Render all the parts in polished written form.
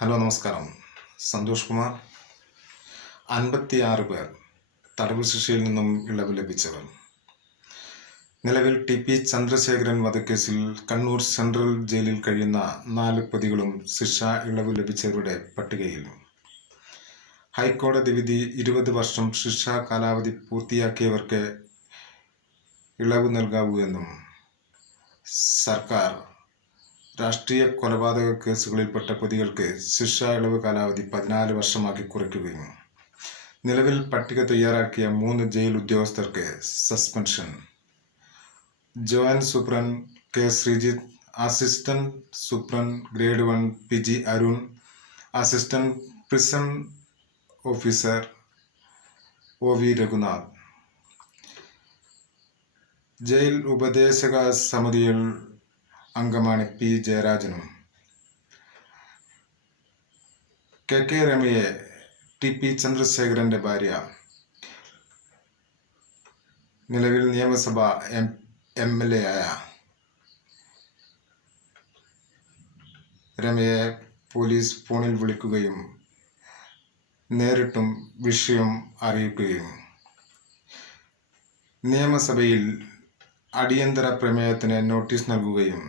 Hello നമസ്കാരം. സന്തോഷ് കുമാർ. 56 പേർ തടവ് ശിക്ഷയിൽ നിന്നും ഇളവ് ലഭിച്ചവർ. നിലവിൽ ടി.പി. ചന്ദ്രശേഖരൻ വധക്കേസിൽ കണ്ണൂർ സെൻട്രൽ ജയിലിൽ കഴിയുന്ന 4 പ്രതികളും ശിക്ഷാ ഇളവ് ലഭിച്ചവരുടെ പട്ടികയിൽ. ഹൈക്കോടതി വിധി 20 വർഷം ശിക്ഷാ കാലാവധി പൂർത്തിയാക്കിയവർക്ക് ഇളവ് നൽകാവൂ എന്നും സർക്കാർ രാഷ്ട്രീയ കൊലപാതക കേസുകളിൽപ്പെട്ട പ്രതികൾക്ക് ശിക്ഷാ ഇളവ് കാലാവധി 14 വർഷമാക്കി കുറയ്ക്കുകയും നിലവിൽ പട്ടിക തയ്യാറാക്കിയ 3 ജയിൽ ഉദ്യോഗസ്ഥർക്ക് suspension. Joint superintendent K. Sreejith, assistant superintendent grade 1 PG. Arun, assistant prison officer O. Raghunath. Jail ഉപദേശക സമിതിയിൽ അംഗമാണ് പി. ജയരാജനും. കെ. രമയെ ടി.പി. ചന്ദ്രശേഖരന്റെ ഭാര്യ, നിലവിൽ നിയമസഭ എം.എൽ.എ ആയ രമയെ പോലീസ് ഫോണിൽ വിളിക്കുകയും നേരിട്ടും വിഷയം അറിയിക്കുകയും നിയമസഭയിൽ അടിയന്തര പ്രമേയത്തിന് നോട്ടീസ് നൽകുകയും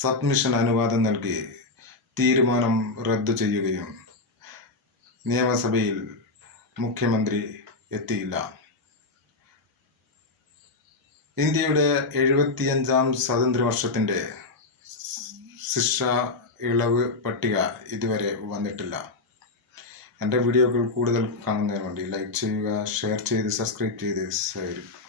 സബ്മിഷൻ അനുവാദം നൽകി തീരുമാനം റദ്ദു ചെയ്യുകയും നിയമസഭയിൽ മുഖ്യമന്ത്രി എത്തിയില്ല. ഇന്ത്യയുടെ 75ാം സ്വാതന്ത്ര്യവർഷത്തിൻ്റെ ശിക്ഷാ ഇളവ് പട്ടിക ഇതുവരെ വന്നിട്ടില്ല. എൻ്റെ വീഡിയോകൾ കൂടുതൽ കാണുന്നതിന് വേണ്ടി ലൈക്ക് ചെയ്യുക, ഷെയർ ചെയ്ത് സബ്സ്ക്രൈബ് ചെയ്ത് സഹകരിക്കുക.